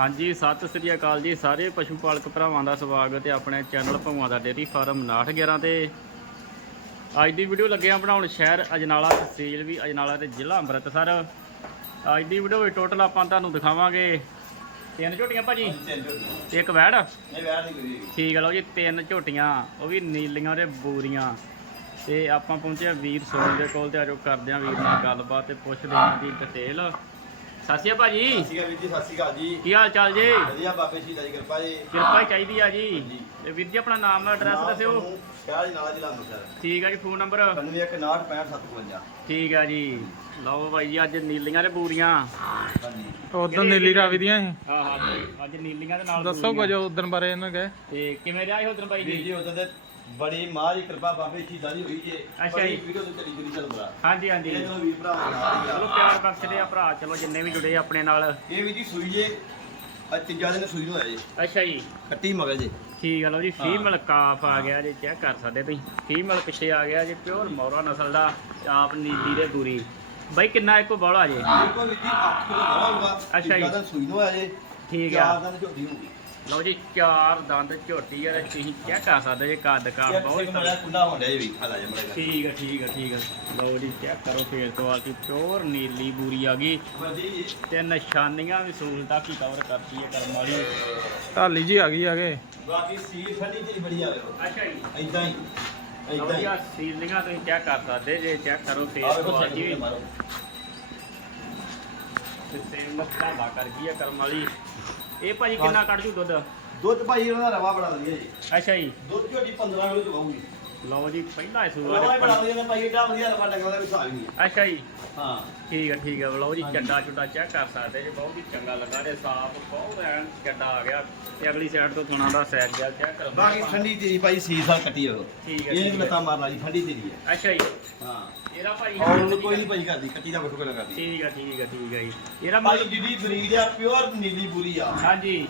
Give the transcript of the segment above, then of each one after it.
ਹਾਂਜੀ ਸਤਿ ਸ੍ਰੀ ਅਕਾਲ ਜੀ ਸਾਰੇ ਪਸ਼ੂ ਪਾਲਕ ਭਰਾਵਾਂ ਦਾ ਸਵਾਗਤ ਹੈ ਆਪਣੇ ਚੈਨਲ ਭਗਵਾਂ ਦਾ ਡੇਅਰੀ ਫਾਰਮ 911 ਤੇ। ਅੱਜ ਦੀ ਵੀਡੀਓ ਲੱਗੇ ਆ ਬਣਾਉਣ ਸ਼ਹਿਰ ਅਜਨਾਲਾ ਤਹਿਸੀਲ ਵੀ ਅਜਨਾਲਾ ਤੇ ਜ਼ਿਲ੍ਹਾ ਅੰਮ੍ਰਿਤਸਰ। ਅੱਜ ਦੀ ਵੀਡੀਓ ਵਿੱਚ ਟੋਟਲ ਆਪਾਂ ਤੁਹਾਨੂੰ ਦਿਖਾਵਾਂਗੇ। ਤਿੰਨ ਝੋਟੀਆਂ ਭਾਜੀ? ਤਿੰਨ ਝੋਟੀਆਂ। ਇੱਕ ਵੈੜ? ਨਹੀਂ ਵੈਰ ਨਹੀਂ ਕੋਈ। ਠੀਕ ਹੈ ਲਓ ਜੀ ਤਿੰਨ ਝੋਟੀਆਂ ਉਹ ਵੀ ਨੀਲੀਆਂ ਤੇ ਬੂਰੀਆਂ। ਤੇ ਆਪਾਂ ਪਹੁੰਚੇ ਆ ਵੀਰ ਸੋਨ ਦੇ ਕੋਲ ਤੇ ਆਜੋ ਕਰਦੇ ਆ ਵੀਰ ਨਾਲ ਗੱਲਬਾਤ ਤੇ ਪੁੱਛਦੇ ਆ ਦੀ ਡਿਟੇਲ ਸਤਿ ਸ਼੍ਰੀ ਅਕਾਲ ਸਤਿ ਭਾਜੀ ਸ਼੍ਰੀ ਅਕਾਲ ਵੀਰ ਜੀ ਸਤਿ ਸ਼੍ਰੀ ਅਕਾਲ ਜੀ। ਕੀ ਹਾਲ ਚਾਲ ਜੀ? ਵਧੀਆ ਬਾਬੇ ਸ਼ਹੀਦਾਂ ਦੀ ਕਿਰਪਾ ਜੀ। ਕਿਰਪਾ ਹੀ ਚਾਹੀਦੀ ਆ ਜੀ। ਤੇ ਵੀਰ ਜੀ ਆਪਣਾ ਨਾਮ ਐਡਰੈਸ ਦੱਸਿਓ। ਸ਼ਹਿਰ ਦੀ ਨਾਲ ਜ਼ਿਲ੍ਹਾ ਅੰਮ੍ਰਿਤਸਰ। ਠੀਕ ਹੈ ਜੀ ਫੋਨ ਨੰਬਰ? 916565 ਠੀਕ ਹੈ ਜੀ। ਲਓ ਬਾਈ ਜੀ ਅੱਜ ਨੀਲੀਆਂ ਤੇ ਬੂਰੀਆਂ ਹਾਂਜੀ। ਉਦੋਂ ਨੀਲੀ ਰਾਵੀ ਦੀਆਂ ਸੀ। ਹਾਂ ਹਾਂ ਅੱਜ ਨੀਲੀਆਂ ਦੇ ਨਾਲ ਦੱਸੋ ਕੁਝ। ਉਦੋਂ ਬਾਰੇ ਇਹਨਾਂ ਗਏ ਤੇ ਕਿਵੇਂ ਰਿਹਾ ਇਹ ਉਧਰ ਬਾਈ ਵੀਰ ਜੀ ਜੀ ਉਦੋਂ ਤੇ ਬੜੀ ਮਾਂ ਦੀ ਕਿਰਪਾ ਬਾਬੇ ਸ਼ਹੀਦਾਂ ਦੀ ਹੋਈ ਜੇ ਅੱਛਾ ਜੀ। ਵੀਡੀਓ ਤੇ ਚਲੀ ਜੁਲੀ ਚੱਲ ਬਰਾ ਹਾਂਜੀ ਹਾਂਜੀ। ਚਲੋ ਵੀਰ ਭਰਾ ਚਲੋ। ਪਿਆਰ ਬਖਸ਼ਦੇ ਆ ਭਰਾ ਚਲੋ ਜਿੰਨੇ ਵੀ ਜੁੜੇ ਆ ਆਪਣੇ ਨਾਲ। ਇਹ ਵੀ ਜੀ ਸੂਈ ਜੇ। ਅੱਜ ਤੀਜਾ ਦਿਨ ਸੂਈ ਹੋਇਆ ਜੀ ਅੱਛਾ ਜੀ। ਖੱਟੀ ਮਗਰ ਜੇ। ਠੀਕ ਆ ਲਓ ਜੀ। ਫੀਮੇਲ ਕਾਫ ਆ ਗਿਆ ਜੀ ਚੈੱਕ ਕਰ ਸਕਦੇ ਤੁਸੀਂ। ਫੀਮੇਲ ਪਿੱਛੇ ਆ ਗਿਆ ਜੀ ਪਿਓਰ ਮੌਰਾ ਨਸਲ ਦਾ ਆਪ ਨੀਲੀ ਦੇ ਪੂਰੀ ਬਾਈ ਕਿੰਨਾ ਇੱਕੋ ਬੋਲਾ ਜੀ? ਦੇਖੋ ਵੀਰ ਜੀ 8 ਕਿਲੋ ਬੜਾ ਹੋਊਗਾ। ਅੱਛਾ ਜੀ। ਤੀਜਾ ਦਿਨ ਸੂਈ ਨੂੰ ਹੋਇਆ ਜੇ। ਠੀਕ ਆ। ਚਾਰ ਦਿਨ ਝੋਟੀ ਹੋਊਗੀ। ਲਓ ਜੀ ਚਾਰ ਦੰਦ ਝੋਟੀ ਆ ਤੇ ਤੁਸੀਂ ਚੈੱਕ ਕਰ ਸਕਦੇ ਜੀ ਕੱਦ ਇੱਕ ਬਹੁਤ ਕੁੰਡਾ ਠੀਕ ਆ ਠੀਕ ਆ ਠੀਕ ਆ। ਲਓ ਜੀ ਚੈੱਕ ਕਰੋ ਫੇਰ ਕੁਆਲਿਟੀ ਪਿਓਰ ਨੀਲੀ ਬੂਰੀ ਆ ਗਈ। ਤੇ ਨਿਸ਼ਾਨੀਆਂ ਵੀ ਸਹੂਲਤਾਂ ਕੀ ਕਵਰ ਕਰਦੀ ਹੈ ਕਰਮ ਵਾਲੀ। ਢਾਲੀ ਜੀ ਆ ਗਈ ਆਗੇ ਬਾਕੀ ਸੀਲ ਠੰਡੀ ਜਿਹੜੀ ਬੜੀ ਆਵੇ ਅੱਛਾ ਜੀ। ਇਦਾਂ ਹੀ ਲਓ ਇਦਾਂ ਜੀ ਹੀ। ਆ ਸੀਲਿੰਗਾਂ ਤੁਸੀਂ ਚੈੱਕ ਕਰ ਸਕਦੇ ਜੇ ਚੈੱਕ ਕਰੋ ਕੋ ਕੁਆਲਿਟੀ ਵੀ। ਮਾਰੋ। ਤੇ ਸੇਮ ਮਸਲਾ ਕਰ ਗਈ ਆ ਕਰਮ ਵਾਲੀ। ਇਹ ਭਾਜੀ ਕਿੰਨਾ ਕੱਢ ਜੂ ਦੁੱਧ? ਦੁੱਧ ਭਾਈ ਉਹਨਾਂ ਦਾ ਰਵਾ ਬੜਾ ਵਧੀਆ ਜੀ। ਅੱਛਾ ਜੀ। ਦੁੱਧ ਝੋਟੀ 15 ਕਿਲੋ ਚ ਵਾਹੂਗੀ ਲਓ ਜੀ ਪਹਿਲਾ ਹੀ ਵਾਰ ਬੜਾ ਵਧੀਆ ਨੇ ਭਾਈ ਏਡਾ ਵਧੀਆ ਰਵਾ ਡੰਗਰਾਂ ਦਾ ਵੀ ਹਿਸਾਬ ਹੀ ਨਹੀਂ ਹੈ। ਅੱਛਾ ਜੀ। ਹਾਂ। ਠੀਕ ਹੈ ਠੀਕ ਹੈ ਲਓ ਜੀ ਹਾਂਜੀ। ਚੱਡਾ ਚੁੱਡਾ ਚੈੱਕ ਕਰ ਸਕਦੇ ਜੀ ਬਹੁਤ ਹੀ ਚੰਗਾ ਲੱਗਾ ਤੇ ਸਾਫ਼ ਬਹੁਤ ਐਨ ਚੱਡਾ ਆ ਗਿਆ। ਤੇ ਅਗਲੀ ਸਾਈਡ ਤੋਂ ਥੋੜਾ ਦਾ ਸੈਰ ਗਿਆ ਚੈੱਕ ਕਰੋ ਬਾਕੀ ਠੰਡੀ ਤੇਰੀ ਭਾਈ ਸੀ ਸਾਲ ਕੱਟੀ ਹੋਵੇ ਠੀਕ ਹੈ, ਇਹ ਠੀਕ ਹੈ। ਲੱਤਾਂ ਮਾਰਨ ਵਾਲੀ ਠੰਡੀ ਤੇਰੀ ਹੈ ਅੱਛਾ ਜੀ। ਹਾਂ। ਇਹਦਾ ਭਾਈ ਔਰ ਕੋਈ ਨਹੀਂ ਭਾਈ ਕਰਦੀ ਕੱਟੀ ਦਾ ਬਟੂਕਾ ਕਰਦੀ। ਠੀਕ ਹੈ ਠੀਕ ਹੈ ਠੀਕ ਹੈ ਜੀ। ਇਹਦਾ ਭਾਈ ਮਤਲਬ ਬਰੀਡ ਆ ਪਿਓਰ ਨੀਲੀ ਬੁਰੀ ਆ। ਹਾਂਜੀ।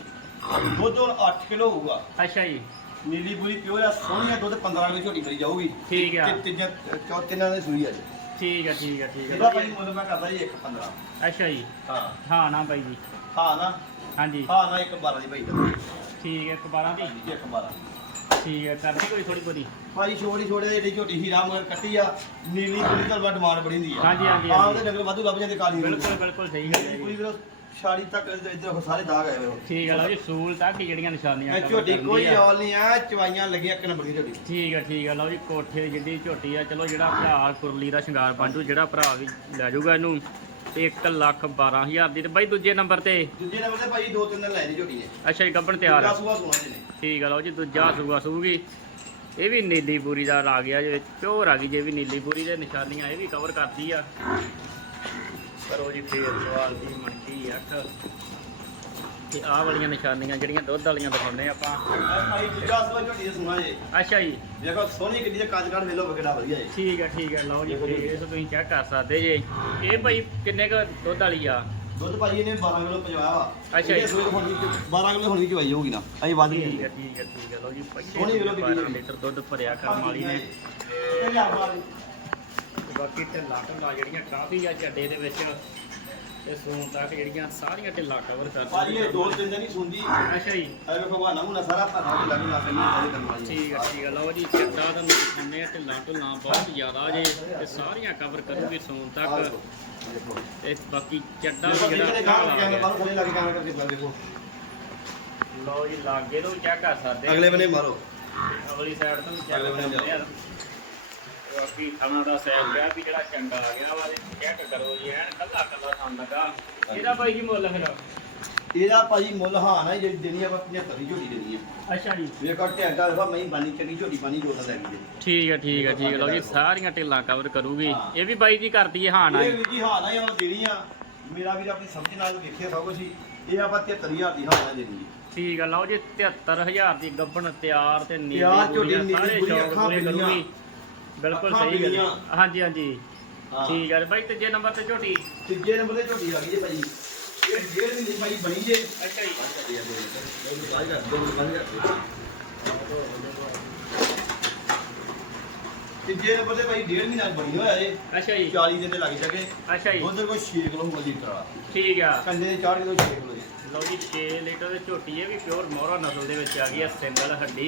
ਦੁੱਧ ਹੁਣ 8 ਕਿਲੋ ਹੋਊਗਾ। ਅੱਛਾ ਜੀ। ਨੀਲੀ ਬੁਰੀ ਪਿਓਰ ਆ ਸੋਹਣੀ ਆ ਦੁੱਧ 15 ਕਿਲੋ ਝੋਟੀ ਮਰੀ ਜਾਊਗੀ। ਠੀਕ ਆ। ਤੇ ਤੀਜਾ ਚੌਥੇ ਨਾਲ ਦੀ ਸੂਈ ਆ ਜੀ। ਠੀਕ ਹੈ ਠੀਕ ਹੈ ਠੀਕ ਇਹਦਾ ਹੈ ਭਾਈ ਮੁੱਲ ਮੈਂ ਕਰਦਾ ਜੀ 1.15 ਅੱਛਾ ਜੀ। ਹਾਂ। ਹਾਂ ਨਾ ਬਾਈ ਜੀ। ਹਾਂ ਨਾ? ਹਾਂਜੀ। ਹਾਂ ਨਾ 1.12 ਦੀ ਭਾਈ ਦਾ ਠੀਕ ਹੈ 12 ਦੀ। ਜੀ 1.12 ਠੀਕ ਹੈ ਕਰਦੀ ਕੋਈ ਥੋੜੀ ਬਹੁਤੀ। ਭਾਈ ਛੋਟੀ ਛੋਟੇ ਜਿਹੜੀ ਝੋਟੀ ਹੀਰਾ ਮਗਰ ਕੱਟੀ ਆ। ਨੀਲੀ ਪੂਰੀ ਤਾਂ ਬਾ ਡਿਮਾਂਡ ਬੜੀ ਹੁੰਦੀ ਆ। ਹਾਂਜੀ, ਹਾਂਜੀ, ਆਹ ਹਾਂਜੀ। ਉਹਦੇ ਡੰਗਰ ਵਾਧੂ ਲੱਭ ਜਾਂਦੇ ਕਾਲੀ ਬਿਲਕੁਲ ਬਿਲਕੁਲ ਸਹੀ ਗੱਲ ਹੈ ਪੂਰੀ ਜੀ। ਵੀਰੋ ਛਾੜੀ ਤੱਕ ਇੱਧਰ ਸਾਰੇ ਦਾਗ ਆਏ ਹੋਏ ਹੋ ਠੀਕ ਹੈ ਲਓ ਜੀ ਸੂਲ ਤੱਕ ਹੀ ਜਿਹੜੀਆਂ ਨਿਸ਼ਾਨੀਆਂ ਇਹ cover ਝੋਟੀ ਕਰਦੀ ਕੋਈ ਆ। ਔਲ ਨਹੀਂ ਆ ਚਵਾਈਆਂ ਲੱਗੀਆਂ ਇੱਕ ਨੰਬਰ ਦੀ ਝੋਟੀ। ਠੀਕ ਹੈ ਠੀਕ ਹੈ ਲਓ ਜੀ ਕੋਠੇ ਦੀ ਜਿੱਡੀ ਝੋਟੀ ਆ। ਚਲੋ ਜਿਹੜਾ ਭਰਾ ਕੁਰਲੀ ਦਾ ਸ਼ਿੰਗਾਰ ਬਣ ਜੂ ਜਿਹੜਾ ਭਰਾ ਵੀ ਲੈ ਜਾਊਗਾ ਇਹਨੂੰ 1 ਲੱਖ 12000 ਦੀ ਤੇ ਬਾਈ ਦੂਜੇ ਨੰਬਰ ਤੇ। ਦੂਜੇ ਨੰਬਰ ਤੇ ਭਾਈ ਦੋ ਤਿੰਨ ਦਿਨ ਲੈ ਦੀ ਝੋਟੀ ਨੇ। ਅੱਛਾ ਜੀ ਗੱਬਣ ਤਿਆਰ ਆ। ਸੁਬਾ ਸੁਣਾ ਦੇ ਨੇ। ਠੀਕ ਆ ਲਓ ਜੀ ਦੂਜਾ ਸੂਆ ਸੂਗੀ। ਇਹ ਵੀ ਨੀਲੀ ਪੂਰੀ ਦਾ ਆ ਗਿਆ ਜੇ ਵਿੱਚ ਪਿਓਰ ਆ ਗਈ ਜੇ ਵੀ ਨੀਲੀ ਪੂਰੀ ਦੇ ਨਿਸ਼ਾਨੀਆਂ ਇਹ ਵੀ ਕਵਰ ਕਰਦੀ ਆ। ਕਰੋ ਜੀ ਫੇਰ ਸਵਾਲ ਦੀ ਮਣਕੀ ਅੱਖ ਤੇ ਆਹ ਵਾਲੀਆਂ ਨਿਸ਼ਾਨੀਆਂ ਜਿਹੜੀਆਂ ਦੁੱਧ ਵਾਲੀਆਂ ਦਿਖਾਉਂਦੇ ਆਪਾਂ। ਭਾਈ ਦੂਜਾ ਸੁਬਾ ਝੋਟੀ ਦੇ ਸੁਣਾ ਜੇ। ਅੱਛਾ ਜੀ। ਦੇਖੋ ਸੋਹਣੀ ਕਿੱਡੀ ਦੇ ਕੱਦ ਵੇਲੋ ਬਗੜਾ ਵਧੀਆ ਜੇ। ਠੀਕ ਆ ਠੀਕ ਆ ਲਓ ਜੀ ਫੇਸ ਤੁਸੀਂ ਚੈੱਕ ਕਰ ਸਕਦੇ ਜੇ। ਇਹ ਭਾਈ ਕਿੰਨੇ ਕ ਦੁੱਧ ਵਾਲੀ ਆ? ਦੁੱਧ ਭਾਈ ਇਹਨੇ 12 ਕਿਲੋ ਪਜਵਾਇਆ ਵਾ। ਅੱਛਾ ਜੀ। ਇਹਦੇ ਸੂਏ ਹੁਣ ਵੀ 12 ਕਿਲੋ ਹੁਣ ਵੀ ਚਵਾਈ ਜਾਊਗੀ ਨਾ। ਅਸੀਂ ਵੱਧ ਠੀਕ ਆ ਠੀਕ ਆ ਠੀਕ ਆ ਲਓ ਜੀ ਸੋਹਣੀ ਵੇਲੋ ਪਹਿਲੇ ਵਿਕੀ 12 ਲੀਟਰ ਦੁੱਧ ਭਰਿਆ ਕਰਮ ਵਾਲੀ ਨੇ। ਬਾਕੀ ਢਿੱਲਾ ਢਿੱਲਾ ਜਿਹੜੀਆਂ ਕਾਫੀ ਆ ਚੱਡੇ ਦੇ ਵਿੱਚ ਤੇ ਸੂਣ ਤੱਕ ਜਿਹੜੀਆਂ ਸਾਰੀਆਂ ਢਿੱਲਾ ਕਵਰ ਭਾਈ ਇਹ ਕਰਦੀਆਂ ਦੋ ਤਿੰਨ ਦਿਨ ਹੀ ਸੁਣਦੀ ਅੱਛਾ ਜੀ। ਐ ਵੇਖੋ ਬਹਾਨਾ ਮੁਨਾ ਸਾਰਾ ਭਰਨਾ ਤੇ ਲੱਗੂ ਨਾ ਸਹੀ ਸਾਰੇ ਵਾਲੀ ਠੀਕ ਆ ਠੀਕ ਆ। ਲਓ ਜੀ ਚੱਡਾ ਤਾਂ ਦਿਖਾਉਂਦੇ ਆ ਢਿੱਲਾ ਢਿੱਲਾ ਬਹੁਤ ਜ਼ਿਆਦਾ ਜੇ ਤੇ ਸਾਰੀਆਂ ਕਵਰ ਕਰੂਗੀ ਸੂਣ ਤੱਕ। ਤੇ ਬਾਕੀ ਚੱਡਾ ਵੀ ਜਿਹੜੇ ਲਓ ਜੀ ਲਾਗੇ ਤੋਂ ਚੈੱਕ ਕਰ ਸਕਦੇ। ਅਗਲੇ ਬੰਨੇ ਮਾਰੋ। ਅਗਲੀ ਸਾਈਡ ਤੋਂ ਚੈੱਕ ਕਰਦੇ ਆ। ਬਾਕੀ ਥਾਣਾ ਦਾ ਸੈਲ ਗਿਆ ਵੀ ਜਿਹੜਾ ਚੰਗਾ ਆ ਗਿਆ ਵਾ ਚੈੱਕ ਕਰੋ ਜੀ ਐਨ ਕੱਲਾ ਕੱਲਾ ਥਾਂ ਲੱਗਾ। ਇਹਦਾ ਬਾਈ ਜੀ ਮੁੱਲ ਫਿਰ ਇਹਦਾ ਭਾਜੀ ਮੁੱਲ ਹਾਂ ਨਾ ਜਿਹੜੀ ਦੇਣੀ ਆਪਾਂ 75 ਦੀ ਝੋਟੀ ਦੇਣੀ ਆ। ਅੱਛਾ ਜੀ। ਵੇਖੋ ਟੈਂਡਾ ਵੇਖੋ ਮੈਂ ਬਾਨੀ ਚੰਗੀ ਝੋਟੀ ਬਾਨੀ ਜੋੜਾ ਲੈ ਗਈ ਠੀਕ ਹੈ ਠੀਕ ਹੈ ਠੀਕ ਹੈ ਲਓ ਜੀ ਸਾਰੀਆਂ ਢਿੱਲਾਂ ਕਵਰ ਕਰੂਗੀ। ਇਹ ਵੀ ਬਾਈ ਜੀ ਕਰਦੀ ਹੈ ਹਾਂ ਨਾ ਇਹ ਵੀ ਜੀ ਹਾਂ ਨਾ ਉਹ ਦੇਣੀ ਆ। ਮੇਰਾ ਵੀਰ ਆਪਣੀ ਸਮਝ ਨਾਲ ਦੇਖਿਆ ਸਭ ਕੁਝ ਹੀ। ਇਹ ਆਪਾਂ 73000 ਦੀ ਹਾਂ ਨਾ ਦੇਣੀ ਹੈ ਠੀਕ ਹੈ ਲਓ ਜੀ 73000 ਦੀ ਗੱਬਣ ਤਿਆਰ ਤੇ ਨੀਲੀ ਤਿਆਰ ਸਾਰੇ ਬੁਰੀ, ਸ਼ੌਕ ਅੱਖਾਂ ਪੂਰੇ ਬਿੱਲੀਆਂ। ਕਰੂਗੀ। ਬਿਲਕੁਲ ਅੱਖਾਂ ਸਹੀ ਗੱਲ ਬਿੱਲੀਆਂ। ਹਾਂਜੀ ਹਾਂਜੀ ਹਾਂ ਠੀਕ ਹੈ ਬਾਈ ਤੀਜੇ ਨੰਬਰ ਤੇ ਝੋਟੀ ਤੀਜੇ ਨੰਬਰ ਤੇ ਝੋਟੀ ਲੱਗੀ ਜੇ ਭਾਈ ਇਹ ਡੇਢ ਮਹੀਨੇ ਭਾਈ ਬਣੀ ਜੇ ਅੱਛਾ ਜੀ ਤੀਜੇ ਨੰਬਰ ਤੇ ਭਾਈ ਡੇਢ ਮਹੀਨਾ ਬਣੀ ਹੋਇਆ ਜੇ ਅੱਛਾ ਜੀ 40 ਦਿਨ ਤੇ ਲੱਗ ਜਾਗੇ ਅੱਛਾ ਜੀ ਦੁੱਧ ਕੋਈ 6 ਕਿਲੋ ਹੋਊਗਾ ਲੀਟਰ ਵਾਲਾ ਠੀਕ ਆ ਕੰਡੇ ਦੇ 4 ਕਿਲੋ 6 ਕਿਲੋ ਜੀ ਲਓ ਜੀ 6 ਲੀਟਰ ਦੀ ਝੋਟੀ ਇਹ ਵੀ ਪਿਓਰ ਮੋਹਰਾ ਨਸਲ ਦੇ ਵਿੱਚ ਆ ਗਈ ਹੈ ਸਿੰਗਲ ਹੱਡੀ।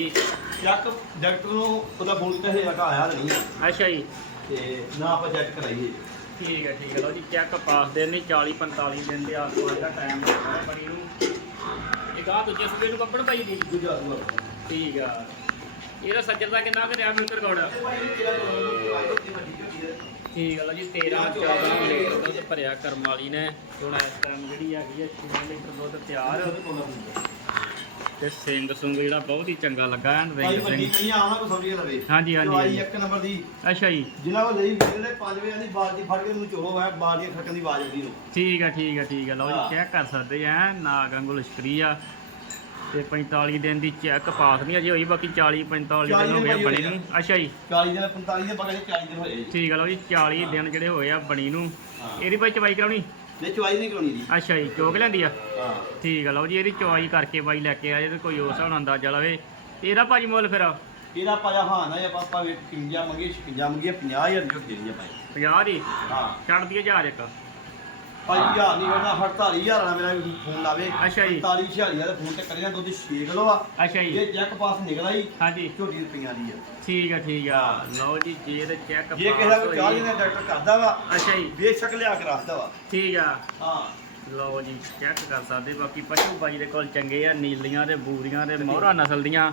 ਚੱਕ ਡਾਕਟਰ ਨੂੰ ਉਹਦਾ ਫੋਨ ਤੇ ਹਜੇ ਤੱਕ ਆਇਆ ਨਹੀਂ। ਅੱਛਾ ਜੀ। ਤੇ ਨਾ ਆਪਾਂ ਚੈੱਕ ਕਰਾਈਏ। ਠੀਕ ਹੈ ਠੀਕ ਹੈ ਲਓ ਜੀ ਚੈੱਕ ਪਾਸ ਦੇ ਨਹੀਂ 40 45 ਦਿਨ ਦੇ ਆਸ-ਪਾਸ ਦਾ ਟਾਈਮ ਲੱਗਦਾ ਹੈ ਬੜੀ ਨੂੰ। ਇਹ ਗਾਹ ਦੂਜੇ ਸੂਬੇ ਨੂੰ ਕੱਪੜ ਪਾਈ ਦੀ। ਦੂਜਾ ਦੂਆ ਠੀਕ ਆ। ਇਹਦਾ ਸੱਜਰ ਦਾ ਕਿੰਨਾ ਕਰਿਆ ਮਿਲਟਰ ਗੌੜ? ਠੀਕ ਆ ਲਓ ਜੀ 13 14 ਲੀਟਰ ਦੁੱਧ ਭਰਿਆ ਕਰਮ ਵਾਲੀ ਨੇ। ਹੁਣ ਇਸ ਟਾਈਮ ਜਿਹੜੀ ਹੈਗੀ ਹੈ 6 ਲੀਟਰ ਦੁੱਧ ਤਿਆਰ ਤੇ ਸਿੰਘ ਸੁੰਗ ਜਿਹੜਾ ਬਹੁਤ ਹੀ ਚੰਗਾ ਲੱਗਾ ਐਨ ਭਾਈ ਰਿੰਗ ਵੱਡੀ ਸਿੰਘ ਨਹੀਂ ਆਉਣਾ ਕੋ ਸਮਝੀ ਲਵੇ ਹਾਂਜੀ, ਹਾਂਜੀ, ਹਾਂਜੀ। ਇੱਕ ਨੰਬਰ ਦੀ। ਅੱਛਾ ਜੀ। ਜਿਨ੍ਹਾਂ ਕੋਲ ਲਈ ਨੇ 5 ਵਜੇ ਦੀ ਬਾਲਟੀ ਫੜ ਕੇ ਮੈਨੂੰ ਚੋਲੋ ਹੈ ਬਾਲਟੀ ਖੜਕਣ ਦੀ ਆਵਾਜ਼ ਆਉਂਦੀ ਨੂੰ ਠੀਕ ਆ ਠੀਕ ਆ ਠੀਕ ਆ। ਲਓ ਹਾਂ। ਜੀ ਚੈੱਕ ਕਰ ਸਕਦੇ ਆ ਨਾਗ ਵਾਂਗੂ ਲਸ਼ਕਰੀ ਆ। ਤੇ 45 ਦਿਨ ਦੀ ਚੈੱਕ ਪਾਸ ਨਹੀਂ ਅਜੇ ਹੋਈ ਬਾਕੀ 40 45 ਦਿਨ ਹੋ ਗਏ ਬਣੀ ਨੂੰ। ਅੱਛਾ ਜੀ। 40 ਦਿਨ 45 ਦਿਨ ਬਗੜੇ 40 ਦਿਨ ਹੋਏ ਠੀਕ ਆ ਲਓ ਜੀ 40 ਦਿਨ ਜਿਹੜੇ ਹੋਏ ਆ ਬਣੀ ਨੂੰ। ਇਹਦੀ ਬਾਈ ਚਵਾਈ ਕਰਾਉਣੀ? ਨੇ ਚੁਆਈ ਨਹੀਂ ਕਰਾਉਣੀ ਜੀ। ਅੱਛਾ ਜੀ ਚੋਕ ਲੈਂਦੀ ਆ? ਹਾਂ। ਠੀਕ ਆ ਲਓ ਜੀ ਇਹਦੀ ਚਵਾਈ ਕਰਕੇ ਬਾਈ ਲੈ ਕੇ ਆਏ ਤੇ ਕੋਈ ਉਸ ਹਿਸਾਬ ਨਾਲ ਅੰਦਾਜ਼ਾ ਲਵੇ। ਤੇ ਇਹਦਾ ਭਾਜੀ ਮੁੱਲ ਫਿਰ? ਇਹਦਾ ਪਾਜਾ ਹਾਂ ਨਾ ਆਪਾਂ ਭਾਵੇਂ 55 ਮੰਗੀ 56 ਮੰਗੀ 50000 ਦੀ ਝੋਟੀ ਦੀ ਭਾਈ। 50 ਦੀ? ਹਾਂ। ਛੱਡ ਦਈਏ ਹਜ਼ਾਰ ਇੱਕ। ਭਾਈ ਹਜ਼ਾਰ ਨਹੀਂ ਕਰਨਾ 48000 ਵਾਲਾ ਮੇਰਾ ਫੋਨ ਲਾਵੇ। ਅੱਛਾ ਜੀ। 45 46 ਦਾ ਫੋਨ ਤੇ ਕਰੀਆਂ ਦੁੱਧ 6 ਕਿਲੋ ਆ। ਅੱਛਾ ਜੀ। ਇਹ ਚੈੱਕ ਪਾਸ ਨਿਕਲਾ ਹੀ ਹਾਂਜੀ। ਝੋਟੀ ਰੁਪਈਆਂ ਦੀ ਆ। ਠੀਕ ਆ ਠੀਕ ਆ। ਲਓ ਜੀ ਚੈੱਕ ਜੇ ਕਿਸੇ ਦਾ ਕੋਈ 40 ਦਾ ਡਾਕਟਰ ਕਰਦਾ ਵਾ ਅੱਛਾ ਜੀ। ਬੇਸ਼ੱਕ ਲਿਆ ਕੇ ਰੱਖਦਾ ਵਾ। ਠੀਕ ਆ। ਹਾਂ। ਲਓ ਜੀ ਚੈੱਕ ਕਰ ਸਕਦੇ ਬਾਕੀ ਪਸ਼ੂ ਬਾਈ ਦੇ ਕੋਲ ਚੰਗੇ ਆ ਨੀਲੀਆਂ ਤੇ ਬੂਰੀਆਂ ਤੇ ਮੋਹਰਾ ਨਸਲ ਦੀਆਂ।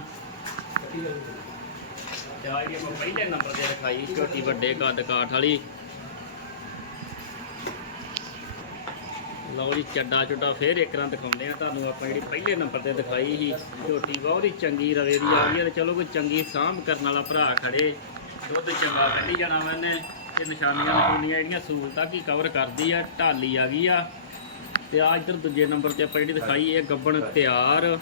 ਜਿਹੜੀ ਆਪਾਂ ਪਹਿਲੇ ਨੰਬਰ ਤੇ ਰਖਾਈ ਛੋਟੀ ਵੱਡੇ ਕੱਦ ਕਾਠ ਵਾਲੀ। ਲਓ ਜੀ ਚੱਡਾ ਚੁੱਡਾ ਫੇਰ ਇੱਕ ਰਾਂ ਦਿਖਾਉਂਦੇ ਆ ਤੁਹਾਨੂੰ ਆਪਾਂ ਜਿਹੜੀ ਪਹਿਲੇ ਨੰਬਰ ਤੇ ਦਿਖਾਈ ਸੀ ਝੋਟੀ ਬਹੁਤ ਹੀ ਚੰਗੀ ਰਵੇ ਦੀ ਆ ਗਈ ਹੈ ਤੇ ਚਲੋ ਕੋਈ ਚੰਗੀ ਸਾਂਭ ਕਰਨ ਵਾਲਾ ਭਰਾ ਖੜੇ। ਦੁੱਧ ਚੰਗਾ ਕੱਢੀ ਜਾਣਾ ਵਾ ਇਹਨੇ ਤੇ ਨਿਸ਼ਾਨੀਆਂ ਨਿਸ਼ਾਨੀਆਂ ਜਿਹੜੀਆਂ ਸਹੂਲਤਾਂ ਕੀ ਕਵਰ ਕਰਦੀ ਆ ਢਾਲੀ ਆ ਗਈ ਆ। ਤੇ ਆ ਇੱਧਰ ਦੂਜੇ ਨੰਬਰ ਤੇ ਆਪਾਂ ਜਿਹੜੀ ਦਿਖਾਈ ਇਹ ਗੱਬਣ ਤਿਆਰ।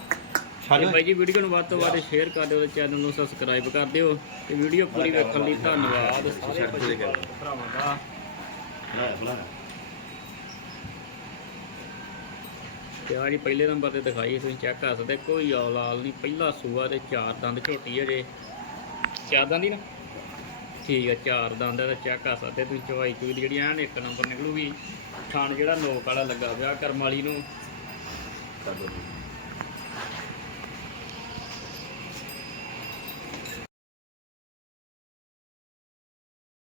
ਤੇ ਬਾਈ ਜੀ ਵੀਡੀਓ ਨੂੰ ਵੱਧ ਤੋਂ ਵੱਧ ਸ਼ੇਅਰ ਕਰ ਦਿਓ ਤੇ ਚੈਨਲ ਨੂੰ ਸਬਸਕ੍ਰਾਈਬ ਕਰ ਦਿਓ। ਤੇ ਵੀਡੀਓ ਪੂਰੀ ਵੇਖਣ ਲਈ ਧੰਨਵਾਦ। ਸਾਰੇ ਭਰਾਵਾਂ ਦਾ। ਤੇ ਆ ਜੀ ਪਹਿਲੇ ਨੰਬਰ ਤੇ ਦਿਖਾਈ, ਤੁਸੀਂ ਚੈੱਕ ਕਰ ਸਕਦੇ, ਕੋਈ ਔਲਾਲ ਨਹੀਂ ਪਹਿਲਾ ਸੂਆ ਤੇ ਚਾਰ ਦੰਦ ਝੋਟੀ ਹੈ ਜੇ। ਚਾਰ ਦੰਦ ਹੀ ਨਾ? ਠੀਕ ਹੈ ਚਾਰ ਦੰਦ ਹੈ ਤੇ ਚੈੱਕ ਕਰ ਸਕਦੇ, ਤੁਸੀਂ ਚਵਾਈ ਚੂਈ ਦੀ ਜਿਹੜੀ ਐਨ ਇੱਕ ਨੰਬਰ ਨਿਕਲੂਗੀ। ਥਾਣ ਜਿਹੜਾ ਨੋਕ ਵਾਲਾ ਲੱਗਾ ਪਿਆ ਕਰਮ ਵਾਲੀ ਨੂੰ।